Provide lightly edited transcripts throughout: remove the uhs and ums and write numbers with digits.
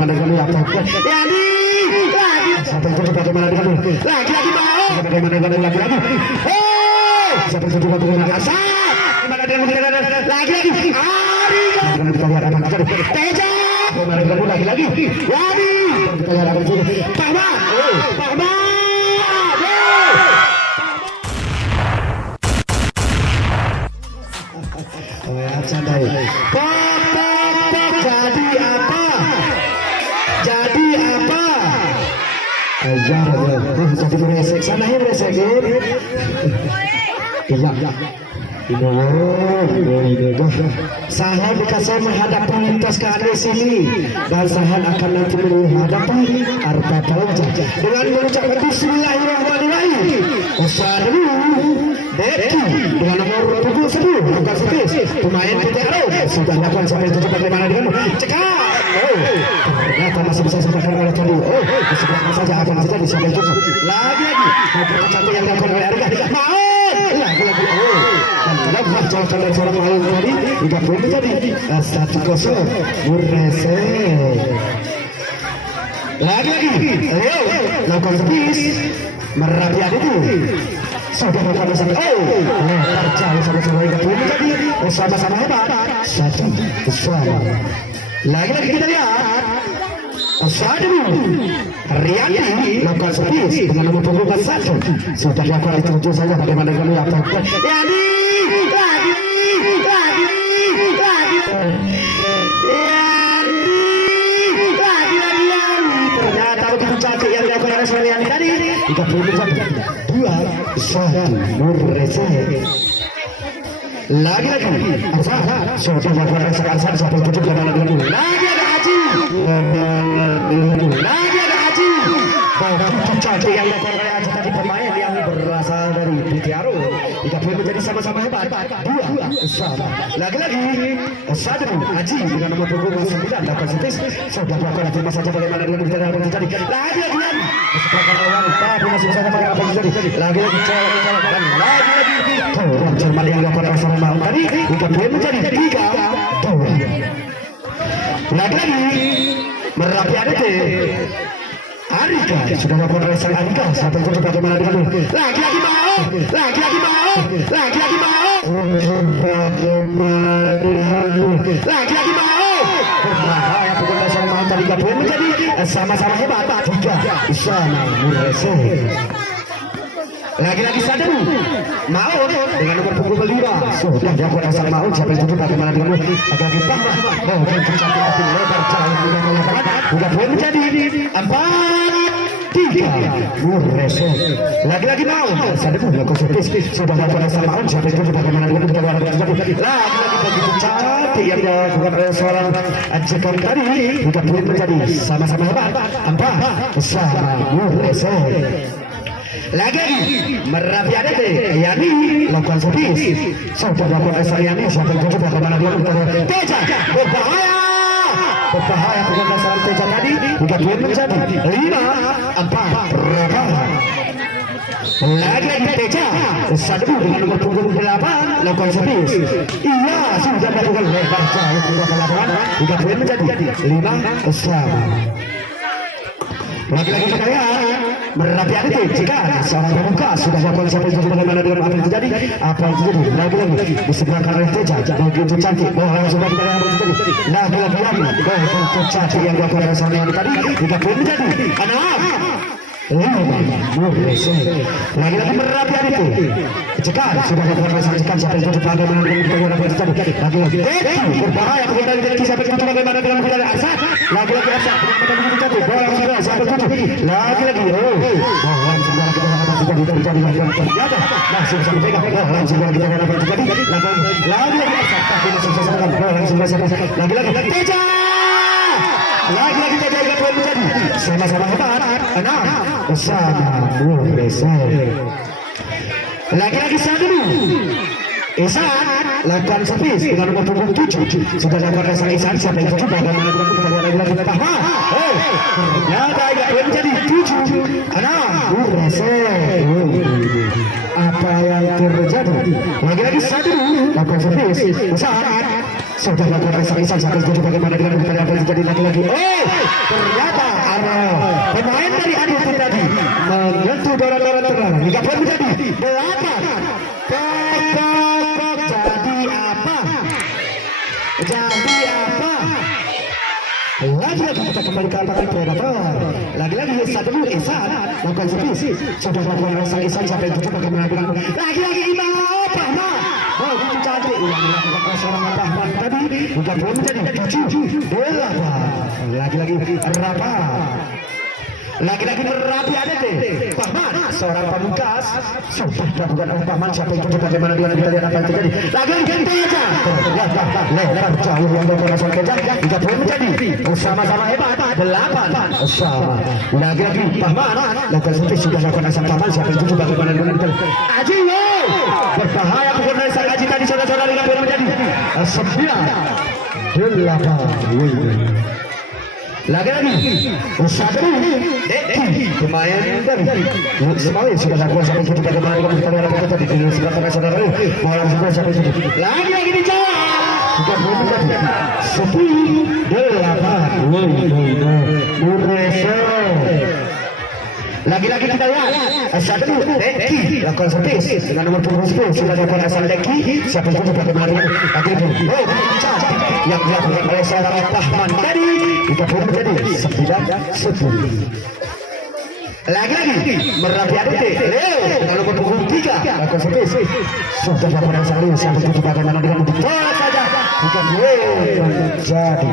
bagaimana dengan ya Yani sampai itu bagaimana dengan lagi mau bagaimana dengan lagi sampai itu bagaimana asal bagaimana dengan lagi Ari bagaimana kita lihat apa Teja bagaimana dengan lagi Yani kita lihat apa Pama Pama Candai. Jadi apa? Jadi apa? Ajar ya. Jadi beresek sana ya beresek. Iya. Ini Sahan dikasih menghadapi lintas ke anda sini dan Sahan akan nanti menghadapi harta talenta dengan mengucapkan Bismillahirrahmanirrahim. Wassalamualaikum. Dengan nomor punggung 10 bukan setis pemain PTRO sudah lakukan sampai tutup bagaimana dengan cekak ternyata masih bisa diserahkan oleh tadi disebutkan saja akan terjadi sampai tutup lagi satu yang dilakukan oleh Arga mau lagi dan tidak membatalkan dari seorang Alun tadi juga belum menjadi 1-0 Murrese lagi ayo lakukan sepis Merapi itu sudah melakukan satu terjauh sama-sama yang belum menjadi sama-sama hebat satu besar lagi kita lihat Sadu Riyadi lakukan sepis dengan nomor punggung 1 sudah dilakukan itu tujuh saja bagaimana dengan lakukan Yani ternyata begitu cantik yang dilakukan oleh Suliani tadi 30 1 Murrese lagi sudah melakukan rasakan sampai tujuh bagaimana dengan lagi ada Haji cantik yang dilakukan oleh Haji tadi pemain yang berasal dari PTRO jika boleh menjadi sama-sama hebat 2 sama lagi satu Haji dengan nomor punggung 9 dapat setis sudah melakukan terima saja bagaimana dengan kita dapat terjadi lagi kesempatan orang tapi masih bisa pakai apa yang terjadi lagi dan lagi orang Jerman yang dilakukan bersama Maung tadi jika boleh menjadi 3-2 lagi Merapi ADT Arika sudah melakukan oleh sang Arika sampai tutup bagaimana dengan lagi mau berbahaya pukul dasar mau tadi gabungan menjadi sama-sama hebat 3 sana Murrese lagi Sadu mau dengan nomor punggung 5 sudah dilakukan asal mau sampai tutup bagaimana dengan lagi bawah kencang tapi lebar jauh sudah boleh menjadi 4-3 Murrese lagi mau Sadu melakukan sepis sudah dilakukan asal mau sampai tutup bagaimana dengan kita lagi begitu cantik yang dilakukan oleh seorang ajakan tadi sudah boleh menjadi sama-sama hebat 4 sama Murrese lagi Merapi ADT Yani lakukan sepis sudah lakukan Yani sampai tujuh bagaimana dia Teja berbahaya bukan dasar Teja tadi juga boleh menjadi 5-4 lagi Teja Sadu dengan nomor punggung 8 lakukan sepis iya sudah melakukan lebar jauh ke lapangan juga boleh menjadi 5 sama lagi saya Merapi ADT jika seorang pemuka sudah melakukan sampai tujuh bagaimana dengan apa yang terjadi lagi disebutkan oleh Teja begitu cantik bola yang sudah kita lihat terjadi lagi begitu cantik yang dilakukan oleh seorang yang tadi juga boleh menjadi 6 Murrese lagi Merapi ADT jika sudah melakukan rasakan sampai tujuh bagaimana dengan kita lihat terjadi lagi berbahaya kemudian dari sampai tujuh bagaimana dengan kita Arsa lagi Arsa begitu cantik bola yang sudah sampai tujuh lagi bahwa sebenarnya kita akan terjadi ternyata langsung sampai pegang langsung kita akan terjadi lagi tapi masih bisa sebentar langsung lagi Teja lagi Teja juga boleh menjadi sama-sama hebat 6 bersama Murrese lagi Sadu Isan lakukan sepis dengan nomor punggung 7 sudah lakukan sang Isan sampai 7 bagaimana kita lihat ternyata boleh menjadi 7-6 Murrese apa yang terjadi lagi Sadu lakukan sepis Isan sudah melakukan resa-resa sampai tujuh bagaimana dengan kita apa yang terjadi lagi-lagi. Oh, ternyata ada pemain dari Adi tadi menyentuh dorong-dorong tengah. Hingga poin menjadi 8. Jadi apa? Jadi apa? Lagi-lagi kita kembali ke lapangan predator. Lagi-lagi saat dulu Ihsan melakukan servis. Sudah melakukan resa-resa sampai tujuh bagaimana dengan lagi-lagi Imam Pahman. Oh, itu cantik. Ulang dilakukan seorang Pahman tadi. Bukan belum menjadi 7-8. Lagi-lagi Rapat. Lagi-lagi Rapi ADT Pahman, seorang pamungkas. Sudah dilakukan oleh Pahman. Siapa yang tujuh bagaimana dengan kita lihat apa yang terjadi. Lagi-lagi Keja. Lebar jauh yang berkerasan Keja. 3 poin menjadi sama-sama hebat 8 sama. Lagi-lagi Pahman. Lakukan servis sudah lakukan asal Pahman. Siapa yang tujuh bagaimana dengan kita. Aji berbahaya pukul dari sang Aji tadi saudara-saudara dengan poin menjadi 9-8. Lagi-lagi usaha pemain dari Semawi sudah lakukan sampai tujuh bagaimana dengan kita lihat apa tadi di sebelah kanan saudara bola sudah sampai tujuh. Lagi dijawab sudah menjadi 10-8. Muresa. Lagi-lagi kita lihat satu Deki lakukan servis dengan nomor 10 sudah lakukan asal Deki. Siapa yang tujuh bagaimana lagi-lagi yang dilakukan oleh seorang Pahman tadi. Kita pun menjadi 9-10. Lagi-lagi Merapi ADT Leo dengan nomor 23 lakukan servis sudah lakukan asal Leo. Siapa yang tujuh bagaimana dengan bola saja bukan Leo menjadi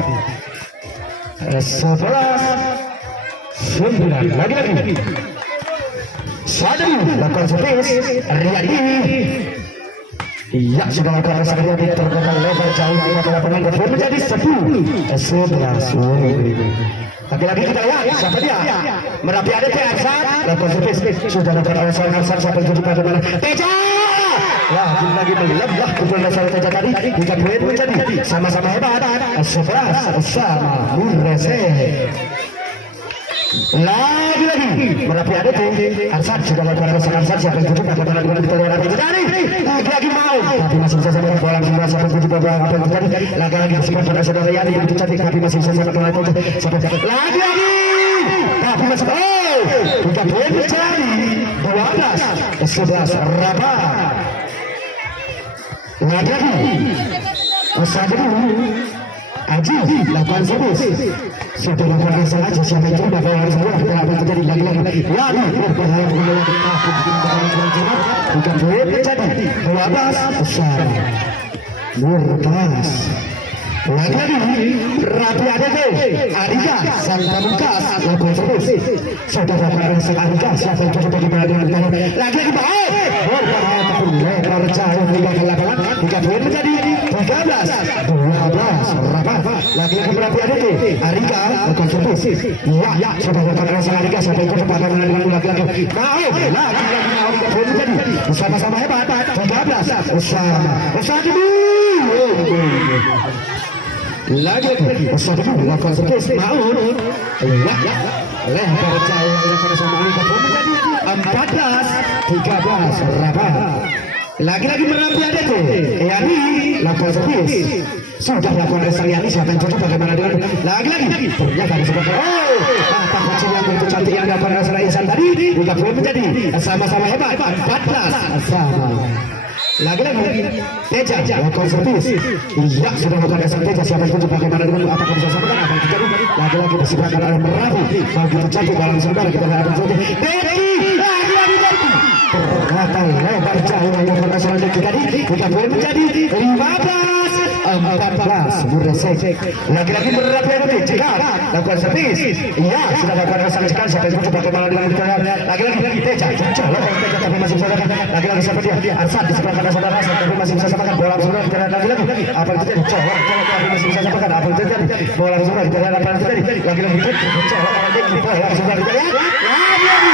11-9. Lagi-lagi Sadu lakukan servis Riyadi. Iya sudah lakukan rasa Riyadi terbenam lebar jauh di mata lapangan dan menjadi 10-11. Lagi-lagi kita lihat siapa dia. Merapi ADT Arsan lakukan servis sudah lakukan rasa Arsan sampai tujuh bagaimana Teja. Wah, lagi melebah pukul dasar Teja tadi. 3 poin menjadi sama-sama hebat 11 sama Murese. Lagi-lagi Merapi ADT Arsan sudah lakukan rasa Arsan siapa yang tujuh bagaimana dengan kita lihat apa yang terjadi. Lagi-lagi mau tapi masih bisa sampai bola semua sampai tujuh bagaimana apa yang terjadi. Lagi-lagi sepak bola saudara Yani yang cantik tapi masih bisa sampai bola itu lagi-lagi tapi masih 3 poin menjadi 12-11 Rapat. Lagi-lagi usaha dulu Aji lakukan servis sudah lakukan asal aja siapa yang coba kalau harus bola kita akan terjadi lagi-lagi berbahaya mengelola kita bukan boleh menjadi 12 Murkas. Lagi-lagi Rapi ADT Arika sang pamungkas lakukan servis sudah lakukan asal Arika siapa yang coba bagaimana dengan kita lagi-lagi berbahaya tapi lebar jauh hingga ke lapangan 3 poin menjadi 13-12 Rapat. Lagi-lagi Merapi ADT Arika lakukan servis ya sudah lakukan asal Arika siapa yang coba bagaimana dengan lagi-lagi lagi-lagi poin menjadi sama-sama hebat 13 usaha dulu. Lagi-lagi usaha dulu lakukan servis Maun lebar jauh sama Arika pun menjadi 14-13 Rapat. Lagi-lagi Merapi ADT Yani lakukan servis sudah lakukan resa Yani siapa yang cocok bagaimana dengan lagi-lagi ternyata di sebelah mata kecil yang begitu cantik yang dilakukan resa Ihsan tadi 3 poin menjadi sama-sama hebat 14 sama. Lagi-lagi Teja lakukan servis iya sudah lakukan resa Teja siapa yang cocok bagaimana dengan apakah bisa sampaikan apa yang terjadi. Lagi-lagi disebutkan oleh Merapi begitu cantik dalam sebentar kita lihat apa yang terjadi. Lagi-lagi ternyata lebar jauh yang dilakukan selanjutnya tadi 3 poin menjadi 15-14 Murresek. Lagi-lagi Merapi ADT Cekal lakukan servis iya sudah lakukan rasa Cekal siapa yang coba bagaimana dengan kita lagi-lagi Teja colok Teja tapi masih bisa lagi-lagi siapa dia Arsan di sebelah kanan saudara tapi masih bisa samakan bola sebenarnya kita lihat lagi-lagi apa yang terjadi colok tapi masih bisa samakan apa yang terjadi bola sebenarnya kita lihat apa yang terjadi lagi-lagi colok bola sebenarnya kita lihat lagi-lagi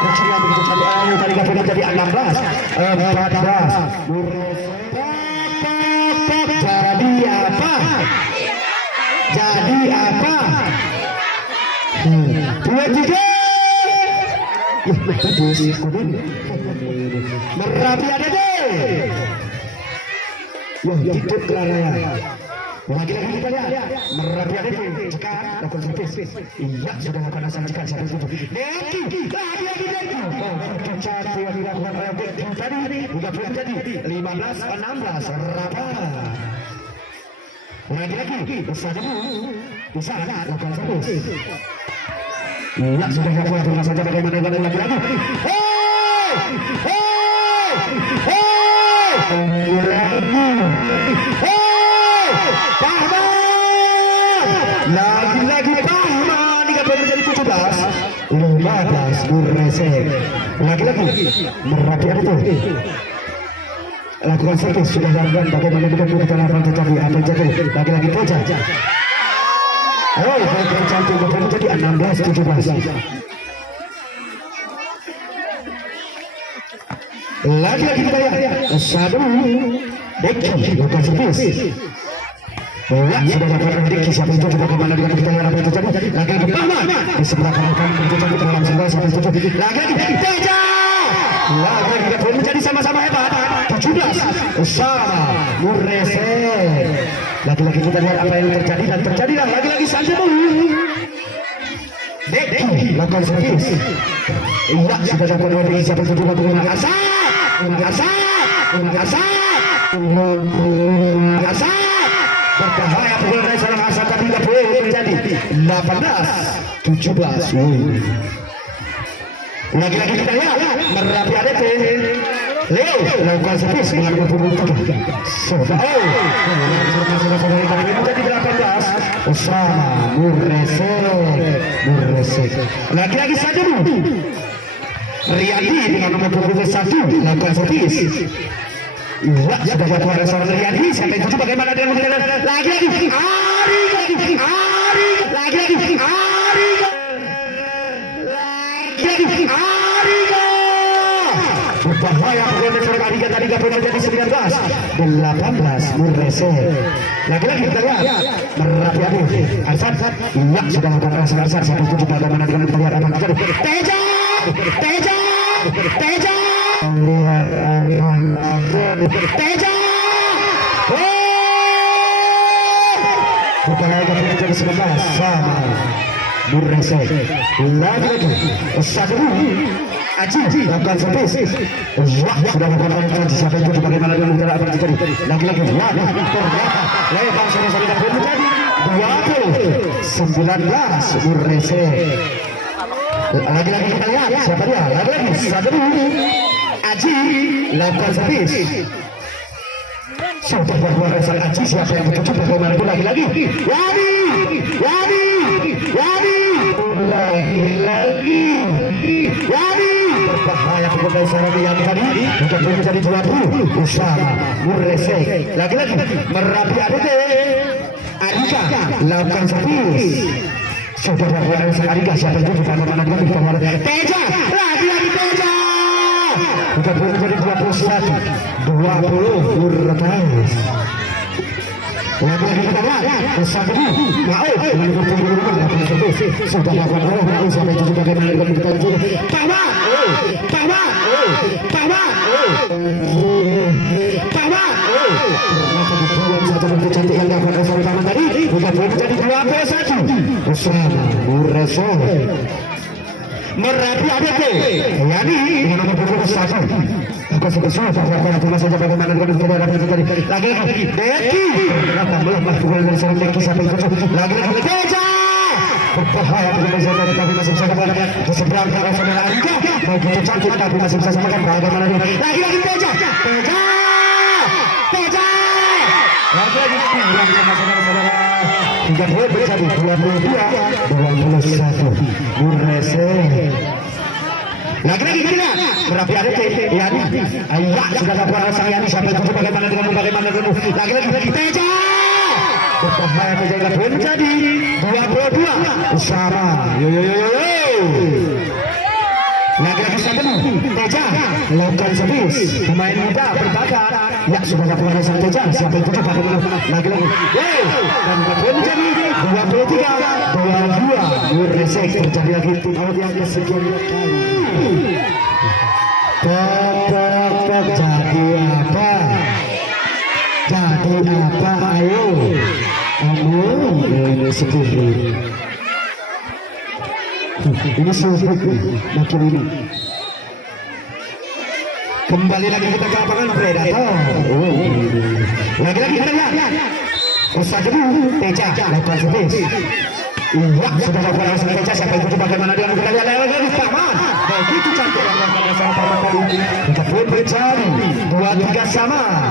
kucing yang begitu cantik ayo tadi gak pernah jadi 16-14 jadi apa dua tiga Merapi ADT itu Kelaraya Lagi-lagi kita lihat Merapi Aditi cekat lakukan servis. Iya sudah lakukan asal cekat siapa itu Deki lagi-lagi Deki cekat yang dilakukan oleh Deki tadi juga belum jadi 15-16 Rapa. Lagi-lagi bisa lakukan servis. Iya sudah lakukan tunggu saja bagaimana lagi-lagi. Pahman lagi-lagi Pahman hingga menjadi 17-15 Murresek. Lagi-lagi Merapi itu lakukan servis sudah lakukan bagaimana dengan perjalanan terjadi apa jadi lagi-lagi Teja. Oh, cantik menjadi 16-17. Lagi-lagi kita lihat Sadu Deki lakukan servis. Ya, sudah lakukan Deki siapa itu kita kemana dengan kita yang apa itu jadi lagi-lagi Pahman di sebelah kanan terjadi dalam sebelah siapa itu lagi-lagi Teja. Lagi-lagi kita menjadi sama-sama hebat 17 Usama Murresek. Lagi-lagi kita lihat apa yang terjadi dan terjadilah lagi-lagi Sanjimu Deki lakukan servis. Iya sudah lakukan oleh Deki siapa itu bagaimana Asad berbahaya pukul dari seorang Asad tapi tidak boleh terjadi 18-17. Lagi-lagi kita lihat Merapi ADP Leo lakukan servis dengan 23. Menjadi 18 Usama Murresek. Lagi-lagi saja Riyadi dengan nomor 21 lakukan servis. Iya sudah lakukan seorang Riyadi siapa itu bagaimana dengan lagi-lagi berbahaya pukul seorang Ariga tadi gak pernah jadi 19-18 Murresek. Lagi-lagi kita lihat Merapi Aditi Arsad. Iya sudah lakukan Arsad siapa itu bagaimana dengan kita lihat apa terjadi Teja kita lagi menjadi 19 sama Murresek. Lagi-lagi Sadu Aji lakukan servis. Wah sudah lakukan servis siapa itu bagaimana dengan kita apa terjadi lagi-lagi lebar sama-sama dan menjadi 20-19 Murresek. Lagi-lagi kita lihat siapa dia lagi-lagi Sadu Aji lakukan servis. Sudah lakukan Aji siapa yang betul bagaimana pun lagi-lagi Wadi berbahaya pukul dari seorang yang tadi untuk menjadi 20 Usama Murresek. Lagi-lagi Merapi Aditi Arika lakukan servis. Sudah lakukan Arika siapa itu bagaimana dengan kita Teja lagi-lagi Teja untuk menjadi 21-20 Murresek. Lagi-lagi kita lihat Sadu mau sudah lakukan mau sampai itu bagaimana dengan kita Pahman cantik yang dapat asal tangan tadi bukan menjadi 21 Usama Murresek. Merapi Aditi Yani dengan nomor 21 aku sebesar aku saja bagaimana dengan kita dapat terjadi lagi-lagi Deki tambah pukul dari seorang Deki sampai itu lagi-lagi Teja berbahaya dengan saya tapi masih bisa kembali di seberang arah saudara Arika begitu cantik tapi masih bisa samakan bagaimana lagi-lagi Teja lagi-lagi kurang sama saudara-saudara hingga boleh menjadi 22-21 Murresek. Lagi-lagi kita Merapi Aditi Yani ayah sudah lakukan sang Yani siapa itu bagaimana dengan lagi-lagi Teja berbahaya menjaga menjadi 22 Usama lagi-lagi Sadu Teja lakukan servis. Pemain muda berbakat ya sudah lakukan sang Teja siapa itu bagaimana lagi-lagi dan menjadi 23-22 Murresek. Terjadi lagi tim out yang kesekian kali. Jadi apa ayo ini sedih. Ini sulit makin ini. Kembali lagi kita ke lapangan Predator. Lagi-lagi kita lihat. Ustaz dulu, Teja, lakukan servis. Iya, sudah lakukan langsung Teja. Siapa yang bagaimana dia kita lihat lagi Paman. Begitu cantik yang lakukan sama Paman tadi. Kita pun berjari 2-3 sama.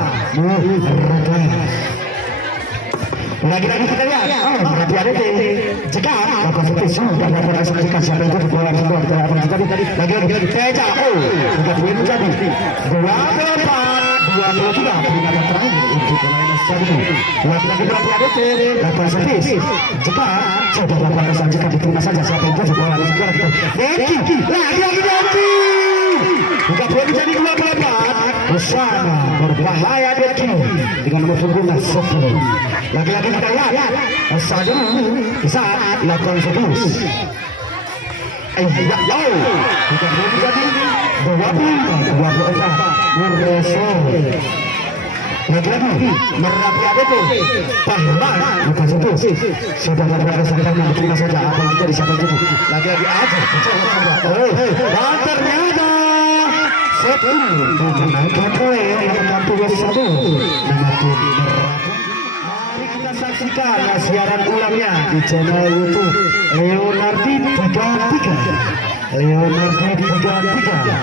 Lagi-lagi kita lihat. Berarti ada jika lakukan servis. Sudah lakukan langsung jika siapa yang bola sudah kita lakukan tadi. Lagi-lagi Teja. Kita pun berjari 24-23 peringatan terakhir untuk pemain satu. Lagi-lagi berarti ada lakukan servis. Jika sudah lakukan langsung jika diterima saja siapa yang bola sudah kita. Deki. Lagi-lagi Deki. Kita pun menjadi 24 bersama berbahaya Deki dengan nomor punggung 10. Lagi-lagi kita lihat satu saat lakukan servis. Kita pun menjadi 24 Murresol. Lagi-lagi Merapi ADP Pahman bukan servis. Sudah lakukan sampai diterima saja apa yang terjadi siapa itu. Lagi-lagi aja. Dan ternyata satu menaikkan poin yang mampu satu mengatur Merapi. Mari kita saksikan siaran ulangnya di channel YouTube Leonardi 33. Leonardi 33.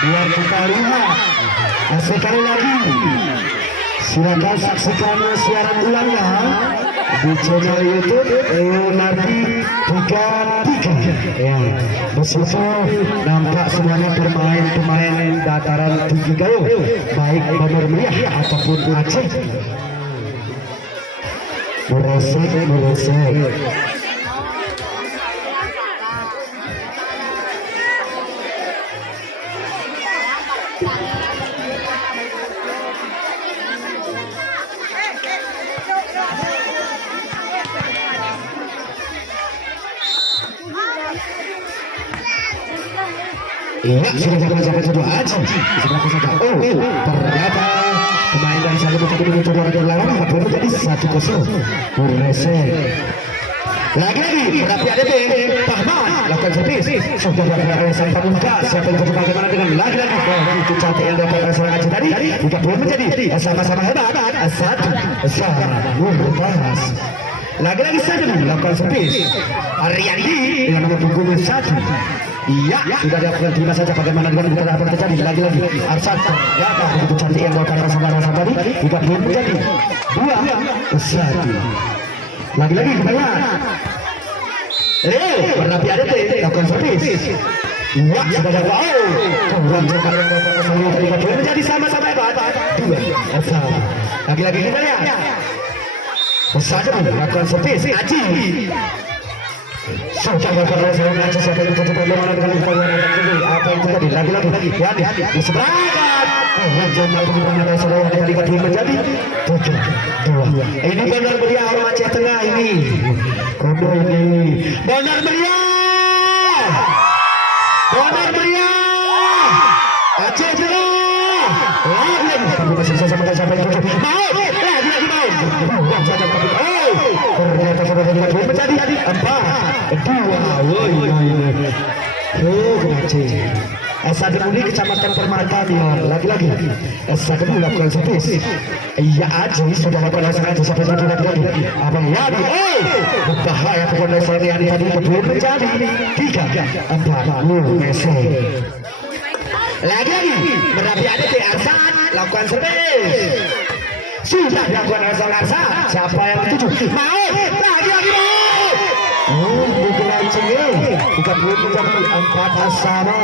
Biar kita lihat sekali lagi. Silakan saksikan siaran ulangnya di channel YouTube Leonardi 33. Ya, disitu nampak semuanya pemain dataran tinggi Gayo, baik Bener Meriah ataupun Aceh. Merosot. Iya, sudah sampai satu aja. Seberapa saja. Ternyata pemain dari Salim tadi menuju orang lawan, belum jadi 1-0. Murresol. Lagi-lagi Merapi ADP Pahman lakukan servis. Sudah lakukan sang pamungkas. Siapa yang coba bagaimana dengan lagi-lagi itu cantik yang dapat seorang Aceh tadi. Jika belum menjadi sama-sama hebat. Satu sama Murres. Lagi-lagi satu lakukan servis. Ariandi dengan nomor punggung 1. Iya, sudah dilakukan terima saja bagaimana dengan kita dapat terjadi lagi-lagi. Arsad ternyata begitu cantik yang dilakukan rasa tadi. Jika belum menjadi 2-1. Lagi-lagi kita lihat. Merapi ADP lakukan servis. Iya, sudah dapat. Kurang jangka yang dapat keseluruhan tadi belum menjadi sama-sama hebat. 2-1. Lagi-lagi kita lihat. Saja lakukan servis. Aji. Sudah berkorban seorang Aceh siapa yang terjadi bagaimana dengan apa yang terjadi lagi-lagi ya di sebelah jumlah pengumuman dari seluruh yang dikatakan menjadi 7-2. Ini Bener Meriah orang Aceh Tengah ini. Kodo ini Bener Meriah Aceh Tengah. Tapi masih bisa sama siapa yang terjadi. Lagi mau. Buang saja tapi ternyata sudah menjadi 4-2. Aceh. Sademuli Kecamatan Permata dia lagi-lagi Sademuli lakukan servis. Iya Aceh sudah lakukan laksanakan sampai satu lagi. Abang Yadi bahaya kepada saya yang tadi belum menjadi 3-4 Murresol. Lagi-lagi Merapi ADP Arsad lakukan servis. Sudah dilakukan Arsad. Siapa yang tujuh? Mau lagi-lagi mau. Bukan lancing bukan belum menjadi 4 sama.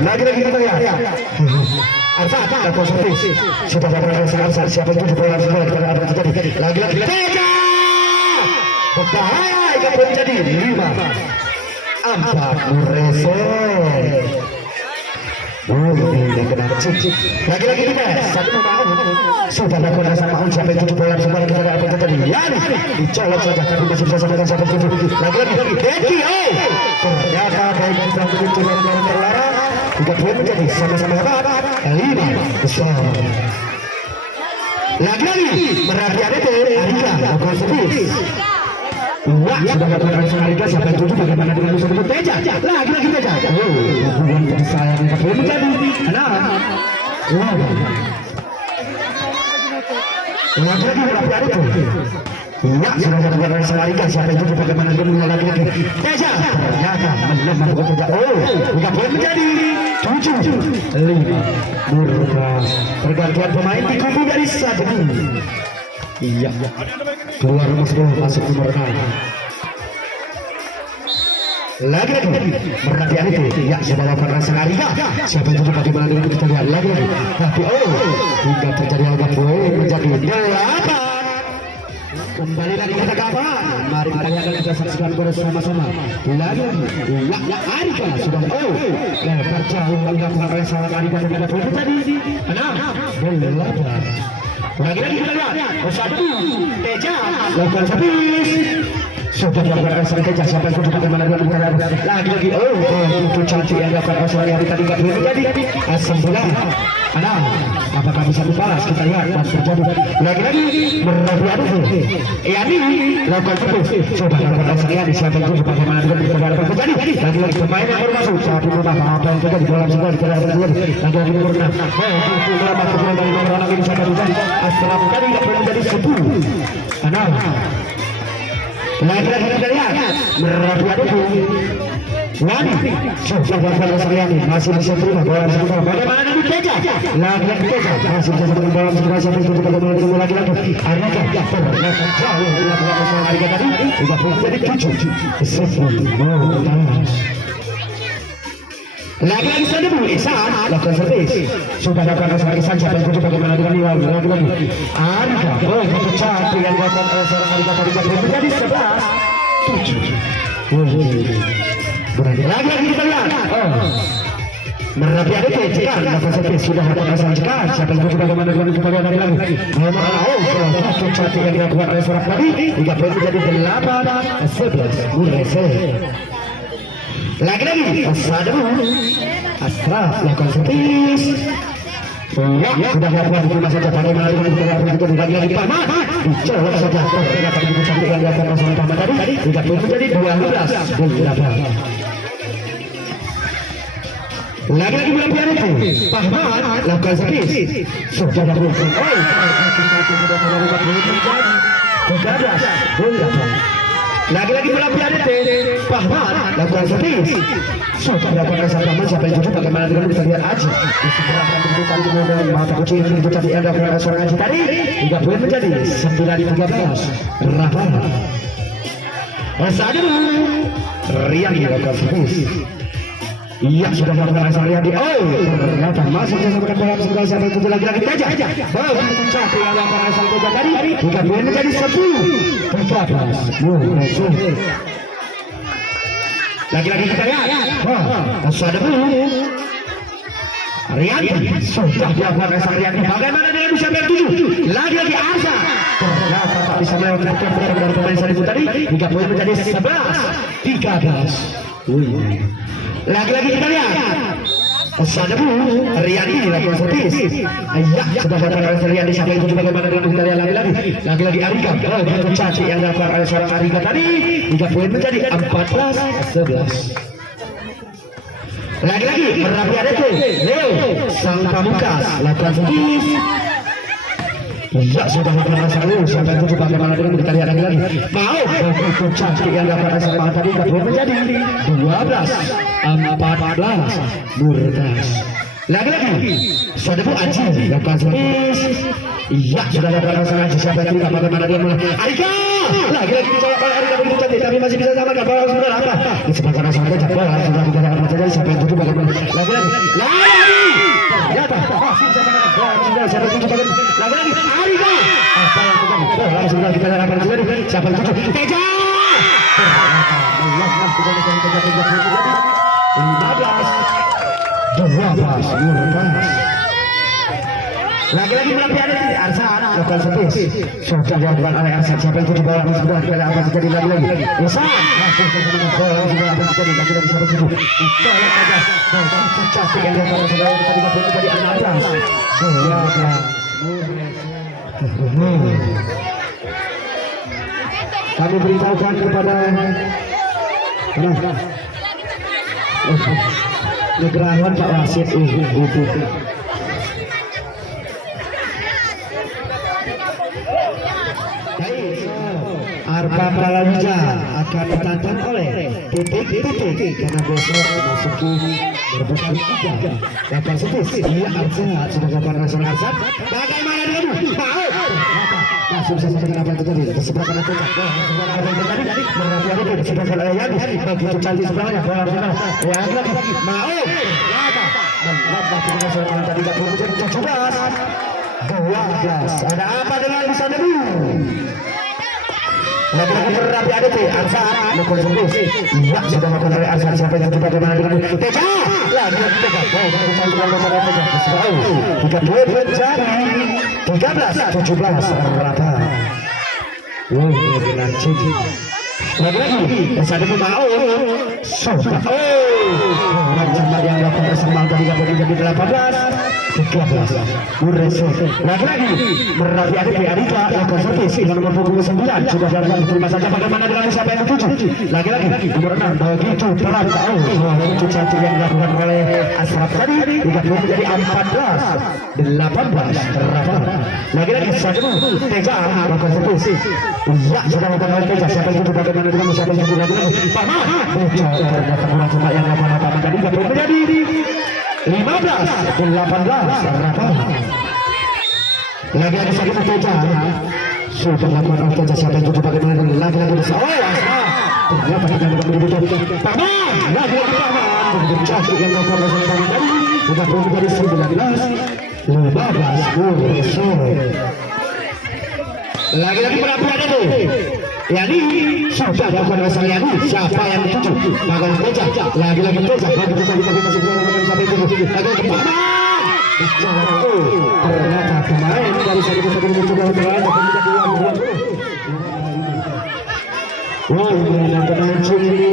Lagi-lagi kita lihat. Arsad lakukan servis. Sudah dilakukan Arsad. Siapa yang tujuh bola sudah kita ada terjadi. Lagi-lagi Teja. Berbahaya jika belum jadi 5-4 Murresol. Lagi-lagi kita satu sudah lakukan sama siapa yang tujuh bola sebentar kita dapat terjadi. Ya dicolok saja tapi masih bisa sampai sampai tujuh. Lagi-lagi Deki. Ternyata baik kita begitu yang terlarang juga belum menjadi sama-sama hebat. 5 besar. Lagi-lagi perhatian itu Arika lakukan servis. Wah, sudah lakukan Arika sampai 7 bagaimana dengan musuh tersebut Teja. Lagi-lagi Teja. Oh, hubungan sayang boleh menjadi enam. Wow. Lagi-lagi perhatian itu. Wah, sudah lakukan Arika sampai 7 bagaimana dengan lagi-lagi Teja. Ternyata melemah Teja. Oh, bukan boleh menjadi 7 5 Murkas. Pergantian pemain di kubu dari Sadri. Iya, keluar masuk nomor 6. Lagi-lagi perhatian itu. Ya, sudah lakukan rasa Arika. Siapa yang tujuh bagaimana dengan kita lihat lagi-lagi. Tapi hingga terjadi agak boleh menjadi 8. Kembali lagi kita kapan? Mari kita lihat dan kita saksikan bersama-sama. Lagi-lagi, ya Arika sudah lebar jauh melakukan rasa Arika dan kita tujuh tadi 6 8. Lagi-lagi kita lihat Sadri Teja lakukan servis. Sudah dilakukan rasa Teja siapa yang tujuh bagaimana dengan kita lihat lagi-lagi. Itu cantik yang dilakukan rasa Arika tadi tidak menjadi 9 apakah bisa dibalas kita lihat dan terjadi lagi-lagi berhati-hati Yani lakukan servis. Sudah dilakukan rasa Yani siapa yang tujuh bagaimana dengan kita lihat terjadi lagi-lagi pemain yang baru masuk saat ini apa yang terjadi dalam sebuah kita lihat terjadi lagi-lagi nomor 6 itu melambang kemudian dari nomor 6 ini siapa terjadi Astra tadi tidak boleh menjadi 10 lagi-lagi kita lihat berhati-hati Yani sudah berhasil Saryani masih bisa terima bola sebentar bagaimana dengan Teja lagi-lagi Teja masih bisa terima bola sebentar siapa yang tujuh bagaimana dengan lagi-lagi Arika ternyata jauh dilakukan oleh Arika tadi juga menjadi 7 lagi-lagi Sadri Ihsan lakukan servis. Sudah lakukan rasa Ihsan siapa yang tujuh bagaimana dengan Iwan lagi-lagi Arika begitu cantik yang dilakukan oleh seorang Arika tadi menjadi 11 7. Lagi-lagi kita lihat Merapi ada cekan lakukan servis. Sudah lakukan rasa cekan siapa yang tujuh bagaimana dengan kita lihat lagi-lagi satu cantik yang dilakukan oleh seorang tadi hingga poin menjadi 8 11 mulai lagi-lagi Astra lakukan servis. Sudah lakukan di masa saja bagaimana dengan kita lagi-lagi Pahmat dicolok saja ternyata begitu cantik yang dilakukan oleh Pahmat tadi hingga poin menjadi 12 lagi-lagi melakukan itu Pahmat lakukan servis. Sudah lakukan lagi-lagi melakukan itu Pahmat lakukan servis. Sudah lakukan rasa Pahmat siapa yang tujuh bagaimana dengan kita lihat Aji disebutkan bentukan kemudian mata kucing yang begitu cantik yang dilakukan seorang Aji tadi hingga poin menjadi 9 13 Rafa Sadri Rian lakukan servis. Iya sudah melakukan rasa Riyadi. Ternyata masih bisa melakukan bola sebentar siapa yang tujuh lagi-lagi Teja. Begitu cantik yang melakukan rasa Teja tadi hingga poin menjadi 10 13. Lagi-lagi kita lihat Sadri Riyadi sudah dilakukan rasa Riyadi. Bagaimana dengan bisa bertujuh lagi-lagi Arsa ternyata tak bisa melakukan benar-benar pemain Sadri tadi hingga poin menjadi 11 13. Lagi-lagi kita lihat Sadri Riyadi lakukan servis. Ya sudah lakukan oleh Riyadi siapa yang tujuh bagaimana dengan kita lihat lagi-lagi Arika begitu cantik yang dilakukan oleh seorang Arika tadi hingga poin menjadi 14 11. Lagi-lagi Merapi ada itu Leo sang pamungkas lakukan servis. Ya sudah lakukan rasa Leo siapa yang tujuh bagaimana dengan kita lihat lagi mau begitu cantik yang dilakukan oleh seorang tadi hingga poin menjadi 12 14 Murkas. Lagi-lagi Sadri Aji lakukan servis. Iya sudah lakukan rasa Aji siapa yang tidak bagaimana dia mulai Arika lagi-lagi dijawab oleh Arika begitu cantik tapi masih bisa sama bola sebentar apa disebabkan rasa Aji bola sudah tidak akan terjadi siapa yang tujuh bagaimana lagi-lagi ternyata masih bisa sama bola siapa yang tujuh bagaimana lagi-lagi Arika apa yang terjadi bola sudah kita akan terjadi siapa yang tujuh Teja ternyata 15 Murkas. Lagi-lagi melakukan Arsan lakukan servis. Sudah dilakukan oleh Arsan siapa yang tujuh bola sudah tidak akan terjadi lagi-lagi Ihsan langsung sebenarnya bola sudah akan terjadi lagi-lagi siapa tujuh bola saja dan cantik yang dilakukan saudara tadi menjadi 16 12. Kami beritahukan kepada Negarawan Pak Wasit itu. Arpa Pralanca akan ditantang oleh titik karena besok masuki berbukan 3 dapat setis. Iya Arsa sudah dapat rasul Arsa. Bagaimana dengan masih bisa sampai apa yang terjadi di sebelah kanan tengah. Sebelah kanan tadi berhati-hati di sebelah kanan yang begitu cantik sebelahnya bola final. Ya lagi mau. Mengapa kita seorang tadi tidak perlu menjadi 12. Ada apa dengan di sana dulu? Lagi-lagi berapi ada tuh Ansar mukul sembus. Iya sudah makan dari Ansar. Siapa yang coba bagaimana dengan Teja lagi Teja. Jika duit menjadi 13-17 rata. Dengan ciki lagi-lagi saat itu mau sudah macam yang dilakukan bersama dari menjadi 18-13 Murese lagi-lagi berapi ada di Arika yang konservatif dengan nomor 29 sudah dalam terima saja bagaimana dengan siapa yang tujuh lagi-lagi nomor 6 begitu telah tahu itu cantik yang dilakukan oleh Ashraf tadi jika belum menjadi 14-18 lagi-lagi saat itu Teja yang konservatif iya sudah melakukan oleh Teja siapa yang tujuh bagaimana dengan siapa yang tujuh lagi-lagi Pama terdapat cuma yang apa-apa tadi jika belum menjadi 15-18 lagi-lagi sakit Teja sudah lakukan oleh Teja siapa yang tujuh bagaimana dengan lagi-lagi ternyata kita tidak begitu Paman lagi-lagi Paman begitu cantik yang melakukan oleh Paman tadi sudah belum menjadi 19-15 lagi-lagi berapa ada tuh Yani sudah dilakukan oleh Yani siapa yang dituju Paman Teja lagi-lagi Teja begitu cantik tapi masih bisa melakukan siapa yang tujuh lagi-lagi Paman ternyata kemarin dari sakit itu mencoba untuk menjadi 20 yang penancung ini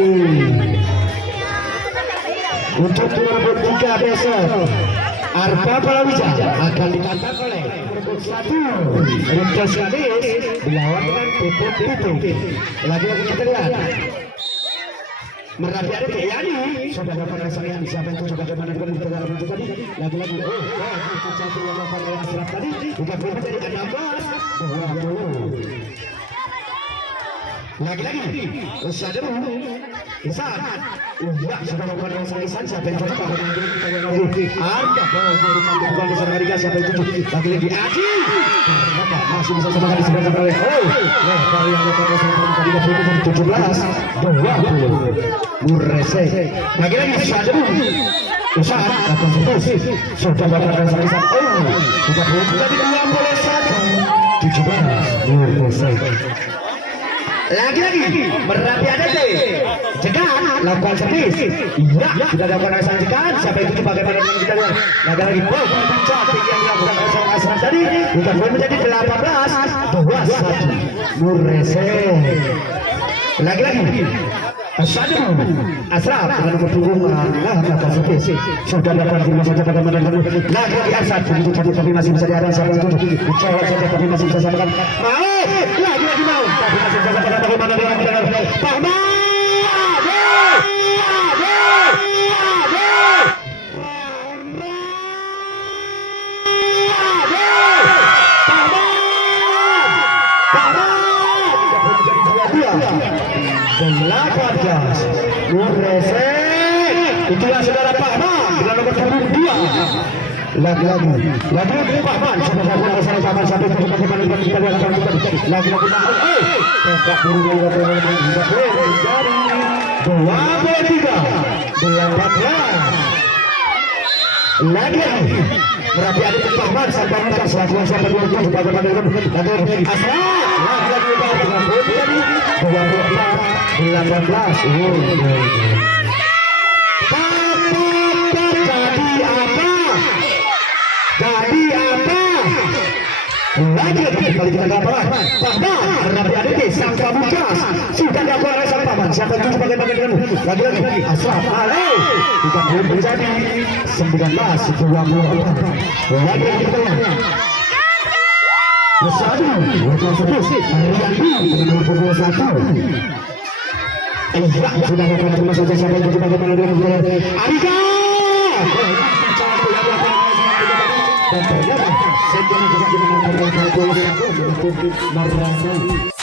untuk merebut 3 besok Arpa Pralanca akan ditantang oleh merebut 1 Rintas Gadis dilawan dengan Titik. Lagi-lagi kita lihat Merapi ada ke Yani sudah dapat rasanya siapa yang coba bagaimana dengan kita dalam bentuk tadi lagi-lagi itu satu yang dapat oleh Ashraf tadi juga berubah dari 16-20 lagi-lagi usaha dulu Isan iya sudah melakukan usaha Isan siapa yang coba bagaimana dengan kita dalam bentuk ada baru cantik bukan besar Harga siapa yang coba lagi-lagi Aji masih bisa sama kali sebentar oleh kalau yang dapat rasanya tadi berubah 17-20 Murese lagi-lagi usaha akan seterus sudah dapat rasanya sudah menjadi 21-17 Murese lagi-lagi berapi ada deh cekat lakukan servis iya sudah dapat rasanya cekat siapa itu bagaimana dengan kita lihat lagi-lagi cantik yang dilakukan oleh Ashraf tadi sudah menjadi 18-21 Murese lagi-lagi Ashraf dengan nomor punggung melakukan servis sudah dapat terima saja bagaimana lagi-lagi Ashraf begitu cantik tapi masih bisa diarahkan siapa yang tujuh mencoba saja tapi masih bisa samakan mau lagi-lagi mau tapi masih bisa samakan bagaimana dengan Pahman Murese itulah saudara Pahman dengan nomor 22 lagi-lagi Pahman sama-sama bersama Pahman sampai ke bagaimana kita lihat lagi-lagi tembak burung menjadi 23-18 lagi-lagi berarti ada Pahman sampai menang selakuan sampai 27 bagaimana lagi Ashraf lagi-lagi dengan menjadi 18 jadi apa lagi kembali kita laporan Pahman Rapi Aditi sang pamungkas sudah dilakukan oleh sang Pahman siapa yang tujuh bagaimana dengan lagi-lagi Ashraf kita belum menjadi 19-24 lagi kita lihat Bersatu, Wakil Sepus, Riyandi dengan nomor 21. Iya, sudah akan terima saja sampai kita bagaimana dengan Arika. Dan ternyata sejarah juga dimenangkan oleh Marrasa.